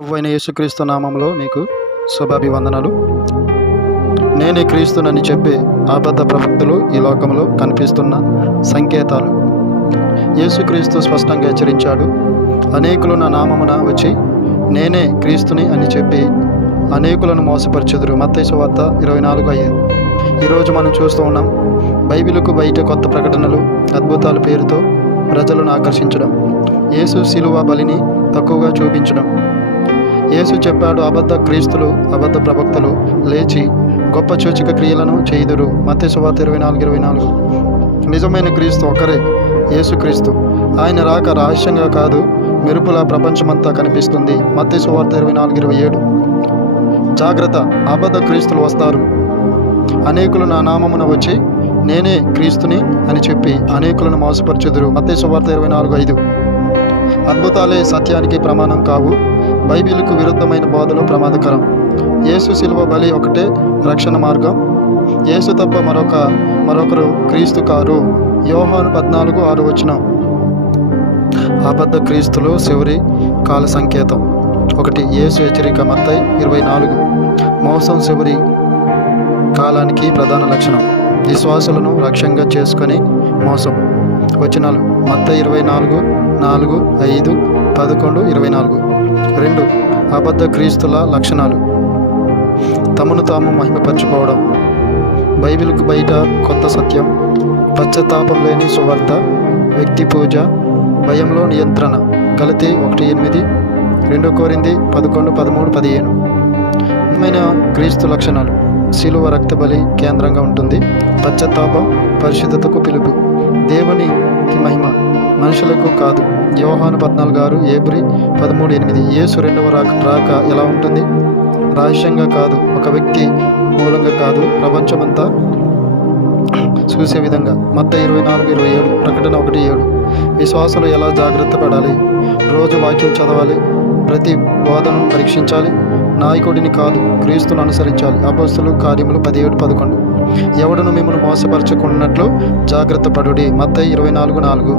ప్రభువైన యేసుక్రీస్తు నామములో మీకు శుభాభివందనాలు. నేనే క్రీస్తునని చెప్పే అబద్ధ ప్రవక్తలు ఈ లోకంలో కనిపిస్తున్న సంకేతాలు. యేసుక్రీస్తు స్పష్టంగా హెచ్చరించాడు. అనేకులు నా నామమున వచ్చి నేనే క్రీస్తుని అని చెప్పి అనేకులను మోసపరచుదురు. మత్తయి సువార్త 24:5. ఈరోజు మనం చూస్తూ ఉన్నాం, బైబిలుకు బయట కొత్త ప్రకటనలు, అద్భుతాల పేరుతో ప్రజలను ఆకర్షించడం, యేసు శిలువ బలిని తక్కువగా చూపించడం. యేసు చెప్పాడు, అబద్ధ క్రీస్తులు, అబద్ధ ప్రవక్తలు లేచి గొప్ప సూచక క్రియలను చేయుదురు. మత్తయి సువార్త 24:24. నిజమైన క్రీస్తు ఒకరే, యేసుక్రీస్తు. ఆయన రాక రహస్యంగా కాదు, మెరుపుల ప్రపంచమంతా కనిపిస్తుంది. మత్తయి సువార్త 24:27. జాగ్రత్త, అబద్ధ క్రీస్తులు వస్తారు. అనేకులు నా నామమున వచ్చి నేనే క్రీస్తుని అని చెప్పి అనేకులను మోసపరచుదురు. మత్తయి సువార్త 24:5. అద్భుతాలే సత్యానికి ప్రమాణం కావు. బైబిలుకు విరుద్ధమైన బోధలు ప్రమాదకరం. యేసు శిలువ బలి ఒకటే రక్షణ మార్గం. యేసు తప్ప మరొకరు క్రీస్తు కారు. యోహాను 14:6. అబద్ధ క్రీస్తులు చివరి కాల సంకేతం. 1. యేసు హెచ్చరిక. మత్తయి 24. మోసం చివరి కాలానికి ప్రధాన లక్షణం. విశ్వాసులను లక్ష్యంగా చేసుకొని మోసం. వచనాలు మత్తయి 24:4, 5, 11, 24. 2. అబద్ధ క్రీస్తుల లక్షణాలు. తమను తాము మహిమపరచుకోవడం, బైబిల్కు బయట కొత్త సత్యం, పశ్చాత్తాపం లేని సువార్త, వ్యక్తి పూజ, భయంలో నియంత్రణ. గలతీ 1:8, 2 కొరింథీ 11, 13, 15. నిజమైన క్రీస్తు లక్షణాలు. శిలువ రక్తబలి కేంద్రంగా ఉంటుంది. పశ్చాత్తాపం పరిశుద్ధతకు పిలుపు. దేవునికి మహిమ, మనుషులకు కాదు. యోహాను 14:6, ఏబ్రీ 13:8. యేసు రెండవ రాక ఎలా ఉంటుంది? రహస్యంగా కాదు, ఒక వ్యక్తి మూలంగా కాదు, ప్రపంచమంతా చూసే విధంగా. మత్తయి 24:27, ప్రకటన 1:7. విశ్వాసులు ఎలా జాగ్రత్త పడాలి? రోజు వాక్యం చదవాలి, ప్రతి బోధను పరీక్షించాలి, నాయకుడిని కాదు క్రీస్తును అనుసరించాలి. అపోస్తలుల కార్యములు 17:11. ఎవడును మిమ్మల్ని మోసపరచుకున్నట్లు జాగ్రత్త పడుడి. మత్తయి 24:4.